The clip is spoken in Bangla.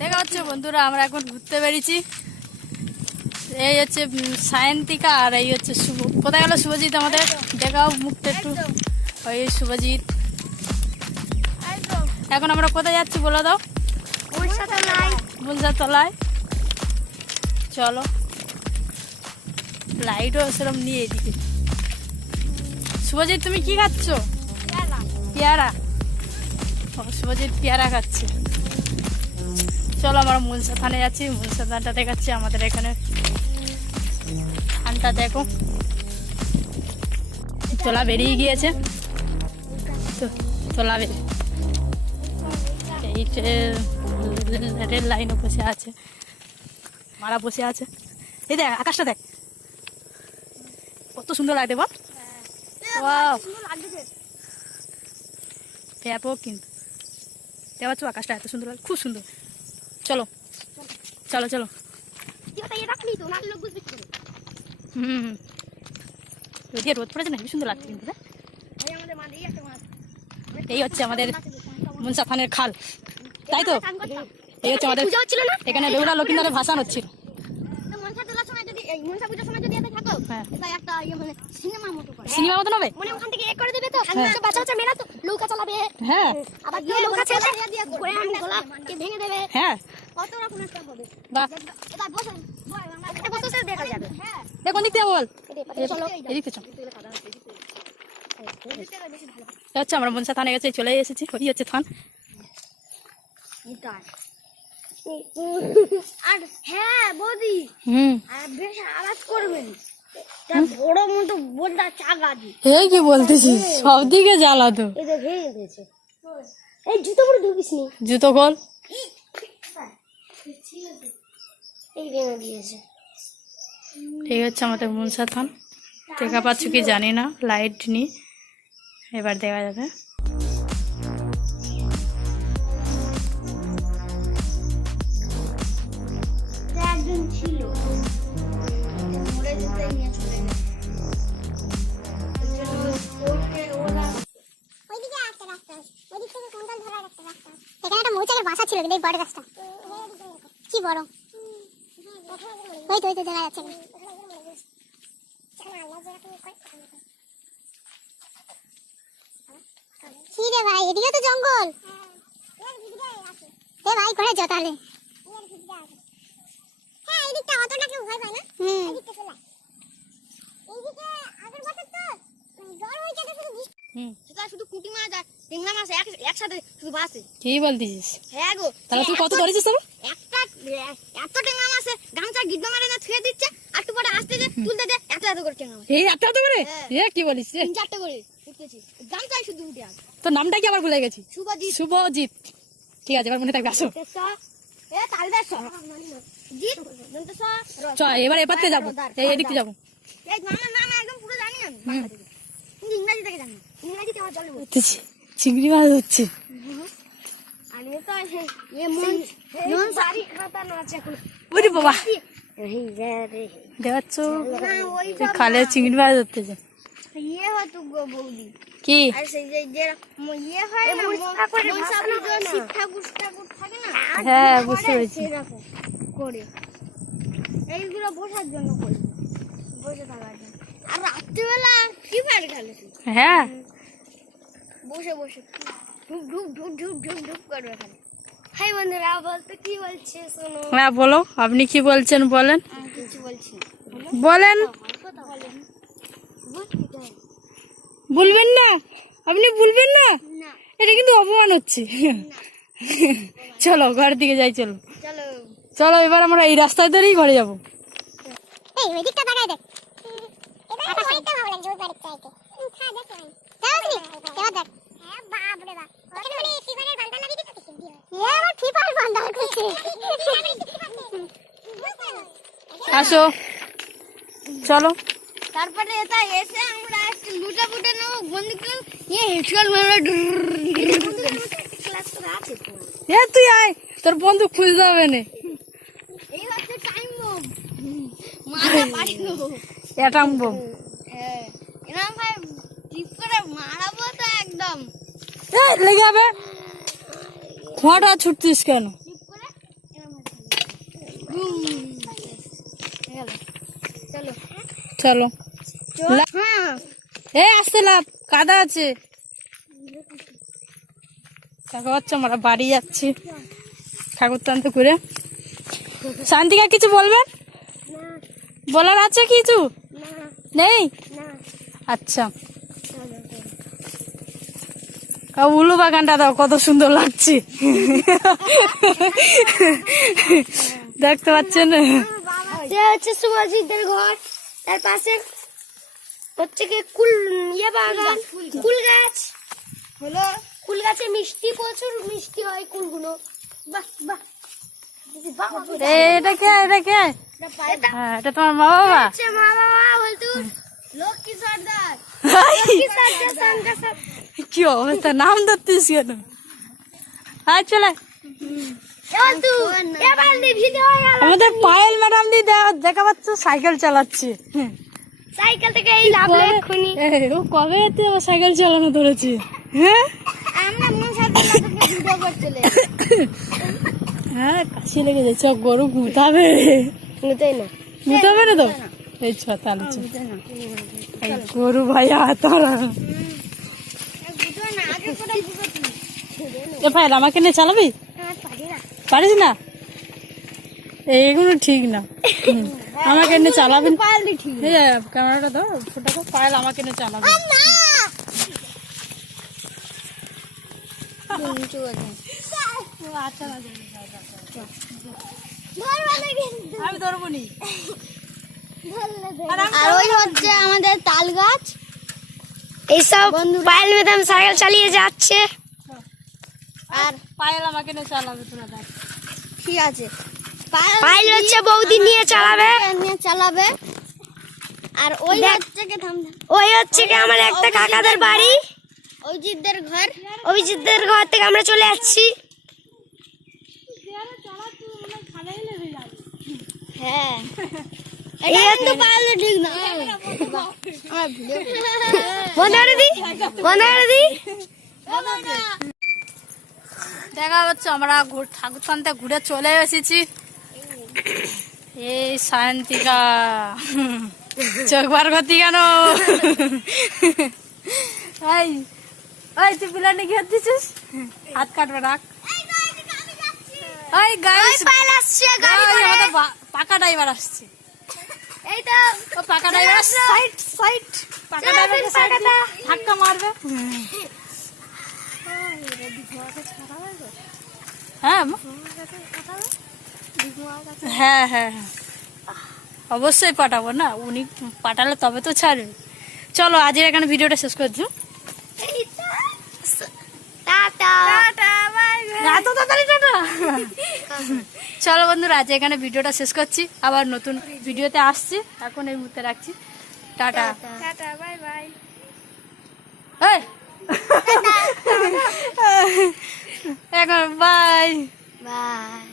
দেখা হচ্ছে বন্ধুরা, আমরা এখন ঘুরতে বেরিয়েছি। এই হচ্ছে সায়ন্তিকা আর এই হচ্ছে শুভ। কোথায় গেল শুভজিৎ? আমাদের দেখাও মুখটা একটু। ওই শুভজিৎ। এখন আমরা কোথায় যাচ্ছি বলে দাও? বুলসা তলায়। চলো, লাইটও সেরকম নিয়ে এদিকে। শুভজিৎ তুমি কি খাচ্ছ? পেয়ারা। শুভজিৎ পেয়ারা খাচ্ছে। চলো আমরা মুলসা থানে যাচ্ছি, মুলসা থানটা দেখাচ্ছি। আমাদের এখানে থানটা দেখো, তোলা বেরিয়ে গিয়েছে। তোলা বেরিয়ে এই রেল লাইনও বসে আছে, মারা বসে আছে। এই দেখ আকাশটা দেখ, কত সুন্দর লাগছে বল। ব্যাপক কিন্তু দেওয়া আকাশটা এত সুন্দর লাগে, খুব সুন্দর। চলো চলো চলো। যদিও রোদ পড়েছে না, খুব সুন্দর লাগছে কিন্তু। এই হচ্ছে আমাদের মুলসা থানের খাল, তাই তো? এই হচ্ছে আমাদের এখানে বেহুলা লক্ষিন্দারের ভাসান হচ্ছিল। সিনেমা মতন হবে। হ্যাঁ হ্যাঁ, দেখুন দিক দিয়ে বল। হচ্ছে আমরা মুলসা থানে গেছে, চলে এসেছি। ওই হচ্ছে থান। আর হ্যাঁ বৌদি, বেশ আওয়াজ করবেন। বড় মতো বলটা চাকা দি। এই কি বলতেছিস? সব দিকে জ্বালা তো। এই দেখ ভেঙে গেছে। এই জুতো পরে ঢুকিস নি। জুতো খোল। এই ভেঙে দিয়েছে। এই হচ্ছে আমাদের মুলসা থান। দেখা পাচ্ছ কি জানি না, লাইট নি, এবার দেখা যাবে। একজন ছিল মরে যেতে নিয়ে চলে গেছে। এখানে একটা মৌচাকের বাসা ছিল, কিন্তু এই বড় গাছটা কি বড়। ওই তো দেখা যাচ্ছে না। কি রে ভাই, এদিকে তো জঙ্গল। এ ভাই করে যা তাহলে। হ্যাঁ এদিকটা অতটা কেউ ভয় পায় না। এদিকটা চলে এইদিকে আগের বছর তো জ্বর হয়েছে তো শুধু। সেটা শুধু কুটি মাছ আর টেংরা মাছ একসাথে শুধু ভাসে। কি বলতিস? হ্যাঁ গো, তাহলে তুই কত ধরেছিস? একটা এত টেংরা মাছে গামছা গিদ্দ মারে না ছুঁয়ে দিচ্ছে, আর একটু পরে আসতে যে তুলতে যে এত করে টেংরা মাছ। এই এত করে? এ কি বলিস রে? 3-4টা করে উঠতেছি, গামছাই শুধু উঠে আসে। তোর নামটা কি আবার ভুলে গেছি? শুভজিৎ। শুভজিৎ, ঠিক আছে, এবার মনে থাকবে। আসো এ তালদার সব জিৎ দন্ত স চ, এবার এপারতে যাবো, এই এদিকে যাবো। এই আমার নাম একদম পুরো জানি আমি বাংলা থেকে, কিন্তু ইংরেজি থেকে জানি। ইংরেজিতে আমার চলে বলতে। চিংড়ি মাছ হচ্ছে। আমি তো এ মন সারি খাতা না আছে এখন। ওরে বাবা, এই রে দেখাচ্ছ না ওই খালে চিংড়ি মাছ ধরতেছে। ইয়ে হতো গো বৌদি। কি? আর সেই যে ইয়ে হয় না, মনসাপুজোর শিব ঠাকুর থাকে না। হ্যাঁ বুঝতে পেরেছি। এরকম করে এইগুলো বসার জন্য করি, বসে থাকার জন্য। আর রাত্রিবেলা ফ্রি ফায়ার খেলে হ্যাঁ, বসে বসে ঢুক ঢুক ঢুক ঢুক ঢুক ঢুক করবে খালি। হাই বন্ধুরা, বলতে কি বলছে শোনো। হ্যাঁ বলো, আপনি কি বলছেন বলেন। আমি কিছু বলছি না। বলেন। বলবেন না? আপনি বলবেন না? না এটা কিন্তু অপমান হচ্ছে। চলো ঘরের দিকে যাই। চলো চলো চলো, এবার আমরা এই রাস্তা ধরেই ঘরে যাবো। এই ওই দিকটা তাকায় দেখ, এটা অনেকটা ভালো লাগছে ওই বাড়ির চাইতে। হ্যাঁ দেখ এবার দেখ। হ্যাঁ বাপ রে বাপ, ওখানে মানে ফ্রি ফায়ারের বান্ডাল লাগিয়ে দিতে কি হয়? এ আবার ফ্রি ফায়ার বান্ডাল করছে। আসো চলো। তারপরে এটা এসে আমরা একটু লুটা ফুটে নেবো, বন্ধু করলাম হেডশট মারবে। ক্লাস করে আছে তো। এ তুই আয়, তোর বন্ধু খুঁজতে হবে না। এই হচ্ছে টাইম বম, মারা পারিও। Atom bomb. হ্যাঁ এরকম ভাই টিপ করে মারাবো তো একদম। এ লেগে যাবে। খোঁটা ছুটতিস কেন? টিপ করে চলো চলো হ্যাঁ এ আসতে লাভ কাদা আছে দেখা পাচ্ছ আমরা বাড়ি যাচ্ছি ঠাকুর টান্ত করে। শান্তিকা কিছু বলবেন? বলার আছে কিছু নেই? আচ্ছা উলু বাগানটা দাও কত সুন্দর লাগছে দেখতে পাচ্ছেন? হচ্ছে শুভজিতের ঘর, তার পাশে হচ্ছে কি বাগান, কুল গাছ হলো। কুল গাছে মিষ্টি, প্রচুর মিষ্টি হয় কুলগুলো। বাহ বাহ এটা কে? হ্যাঁ এটা তোমার মা বাবা? মা বাবা বলতো লক্ষ্মী সর্দার। কি অবস্থা, নাম ধরতিস কেন? হ্যাঁ চলে আমাদের পায়েল ম্যাডাম দি দেখা পাচ্ছ সাইকেল চালাচ্ছে। সাইকেল থেকে এই লাভলে এক্ষুনি ও কবে এতে আবার সাইকেল চালানো ধরেছে? হ্যাঁ আমরা মন সাথে ভিডিও করছিলে। হ্যাঁ কাশি লেগে যাচ্ছে, গরু ঘুমাবে বুঝতেই না ঘুমাবে না তো এই তাহলে গরু ভাইয়া তারা ভাই আমাকে নিয়ে চালাবি? পারিস না? এইগুলো ঠিক না, আমাকে নিয়ে চালাবেন। ক্যামেরাটা দাও, ফোটাকে পায়েল আমাকে নিয়ে চালাবে। আমি ধরবো নি। আর ওই হচ্ছে আমাদের তাল গাছ। এইসব পায়েল ম্যাডাম সাইকেল চালিয়ে যাচ্ছে, আর পায়েল আমাকে নিয়ে চালাবে। তোরা দেখ ঠিক আছে, পায়েল হচ্ছে বৌদি নিয়ে চালাবে। আর ওই হচ্ছে কি আমার একটা কাকাদের বাড়ি, অভিজিৎদের ঘর থেকে আমরা চলে যাচ্ছি। হ্যাঁ ঠিক না দেখা হচ্ছে আমরা ঠাকুর টানতে ঘুরে চলে এসেছি। এই শান্তিকা চোখ বার করতি কেন? তুই পিলানে কি দিছিস? হাত কাটবে রাখ। আমাদের পাকা ড্রাইভার আসছে। এই তো পাকা ড্রাইভার সাইড পাকা ড্রাইভারকে সাইড ধাক্কা মারবে। হ্যাঁ হ্যাঁ হ্যাঁ অবশ্যই পাঠাবো না, উনি পাঠালে তবে তো ছাড়বে। চলো আজকের এখানে ভিডিওটা শেষ করে দিও। চলো বন্ধুরা আজ এখানে ভিডিওটা শেষ করছি, আবার নতুন ভিডিওতে আসছি। এখন এই মুহূর্তে রাখছি, টাটা বাই বাই। এখন বাই বাই।